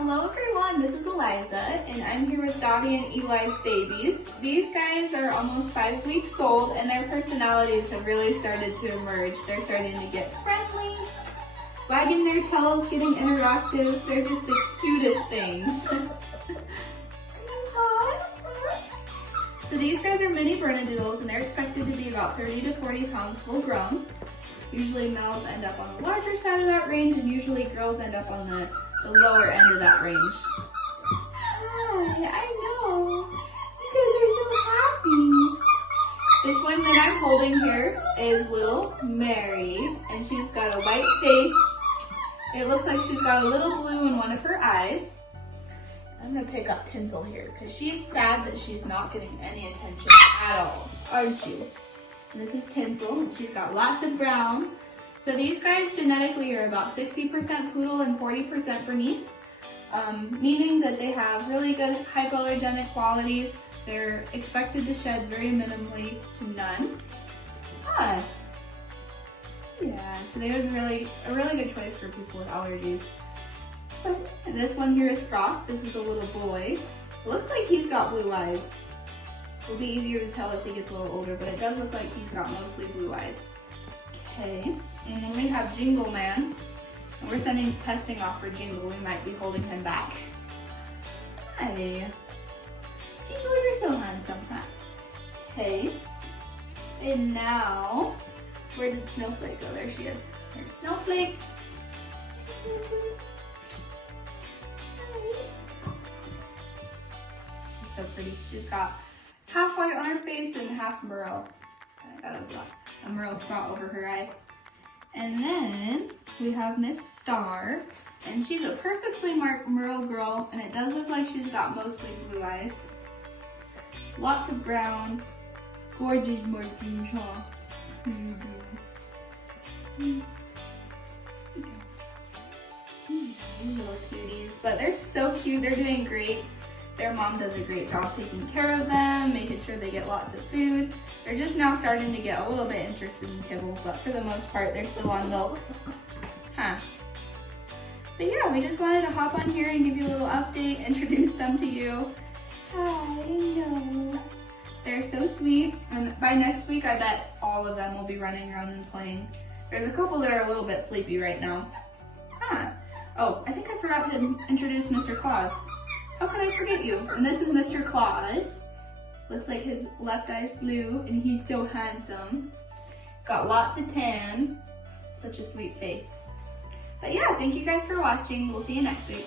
Hello everyone, this is Eliza and I'm here with Dotty and Eli's babies. These guys are almost 5 weeks old and their personalities have really started to emerge. They're starting to get friendly, wagging their tails, getting interactive. They're just the cutest things. Are you hot? So these guys are mini Bernedoodles and they're expected to be about 30 to 40 pounds full grown. Usually males end up on the larger side of that range and usually girls end up on the lower end of that range. Hi, I know. You guys are so happy. This one that I'm holding here is little Mary, and she's got a white face. It looks like she's got a little blue in one of her eyes. I'm gonna pick up Tinsel here because she's sad that she's not getting any attention at all, aren't you? And this is Tinsel, and she's got lots of brown. So these guys genetically are about 60% poodle and 40% Bernese, meaning that they have really good hypoallergenic qualities. They're expected to shed very minimally to none. Yeah, so they would be a really good choice for people with allergies. And this one here is Frost. This is a little boy. It looks like he's got blue eyes. It'll be easier to tell as he gets a little older, but it does look like he's got mostly blue eyes. Okay, and then we have Jingle Man. And we're sending testing off for Jingle. We might be holding him back. Hi. Jingle, you're so handsome, huh? Okay. And now, where did Snowflake go? There she is. There's Snowflake. Hi. She's so pretty. She's got half white on her face and half Merle. I got a Merle spot over her eye. And then we have Miss Star, and she's a perfectly marked Merle girl, and it does look like she's got mostly blue eyes. Lots of brown, gorgeous markings, huh? These little cuties, but they're so cute. They're doing great. Their mom does a great job taking care of them, making sure they get lots of food. They're just now starting to get a little bit interested in kibble, but for the most part, they're still on milk. But yeah, we just wanted to hop on here and give you a little update, introduce them to you. Hi, no. They're so sweet, and by next week, I bet all of them will be running around and playing. There's a couple that are a little bit sleepy right now. Oh, I think I forgot to introduce Mr. Claus. How could I forget you? And this is Mr. Claus. Looks like his left eye's blue and he's so handsome. Got lots of tan. Such a sweet face. But yeah, thank you guys for watching. We'll see you next week.